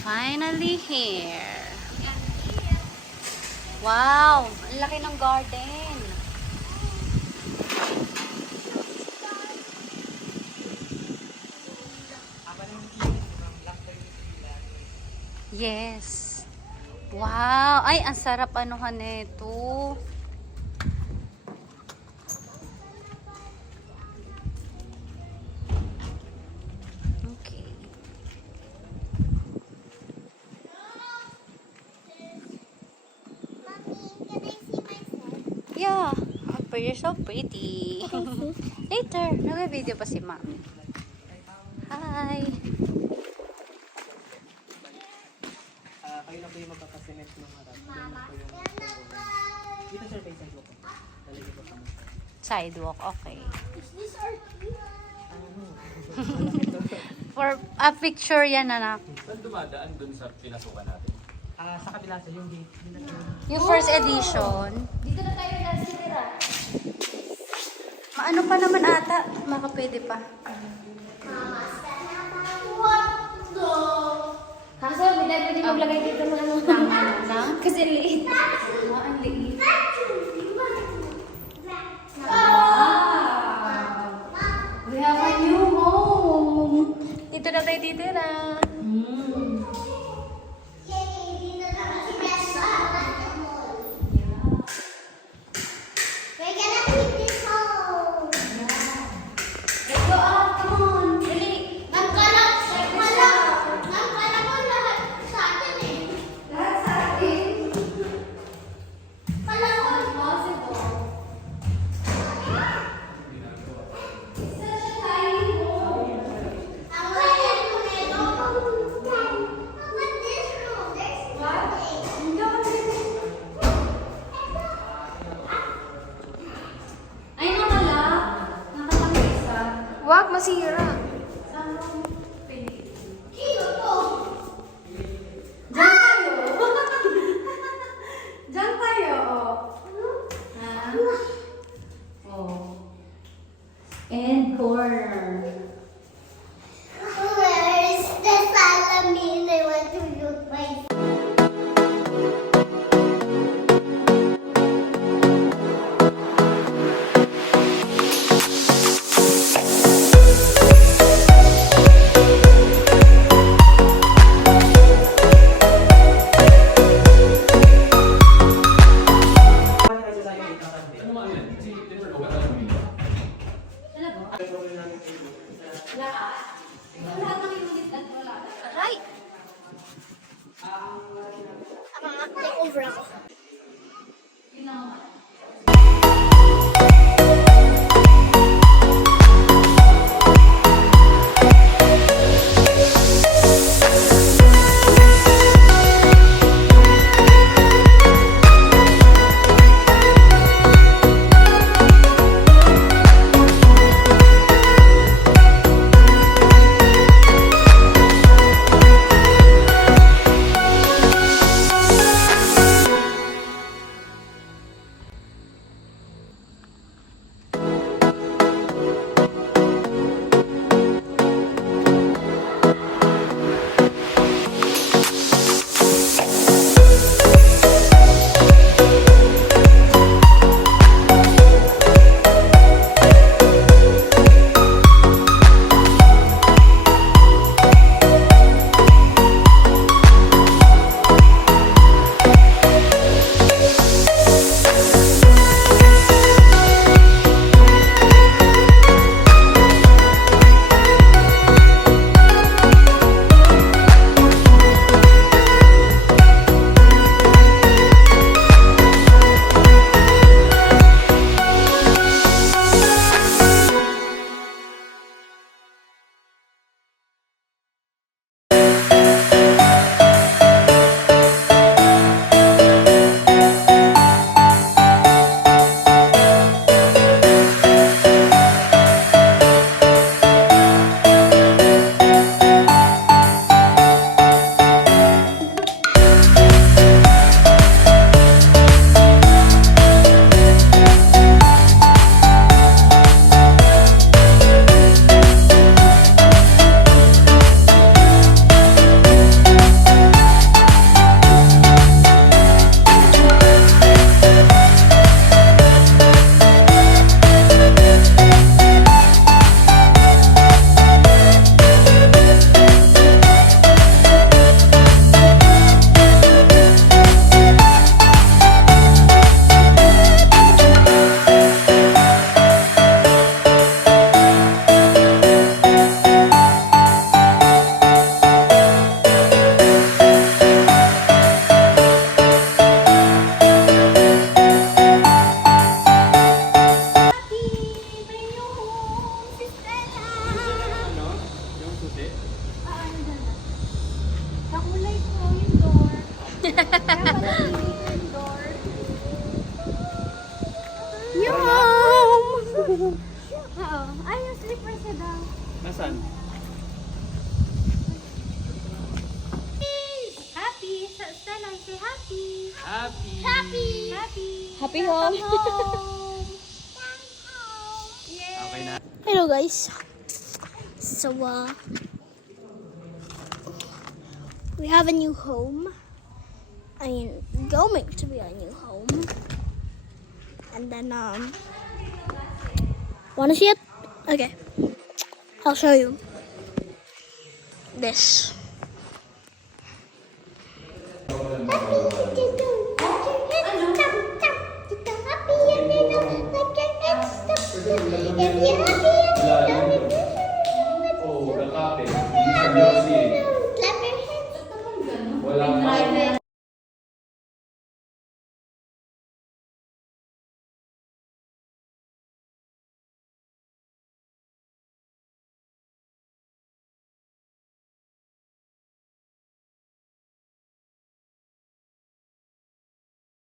Finally here. Wow! Ang laki ng garden. Yes. Wow! Ay, ang sarap anuhan nito. Okay. Yeah. Oh, you're so pretty. Later. Nag-video pa si Mami. Hi. Kayo lang po yung magpapasimit ng harap. Dito sir, kayo sidewalk. Talagay po kami. Sidewalk, okay. Is this our tree? For a picture yan, anak. Saan dumadaan dun sa pinasukan natin? Sa kabila sir, yung gate. Yung first edition. Dito na tayo nasira. Maano pa naman ata? Maka pwede pa. What the? Kaso, hindi tayo pwede maglagay dito ng ano. Nang? Kasi liit. Ang liit. We have a new home. Dito na tayo titira. We're gonna keep this home. Let's go out. Come on. Dali. Nagkalap mo lahat sa atin eh. Lahat sa atin? Kala ko impossible. It's such a tiny home. Ang layan mo nito. How about this room? There's nothing. Ay, nakala. Nakapag-isa. Wag masira. Saan mo pwede? Kilo to. Diyan tayo. Diyan tayo. Ha? Oh. And corner. Where's the salamin? I want to look my Ano nga yan? Si Tinor, wala lang kami. Aray! over ako. Yun lang. Nasaan? Happy! Stella, say happy! Happy! Happy! Happy! Happy home. Okay na. Hello guys. So we have a new home. I mean, going to be a new home. And then wanna see it? Okay. I'll show you. This. Oh, kakapit. Hindi sa Diyos eh. Walang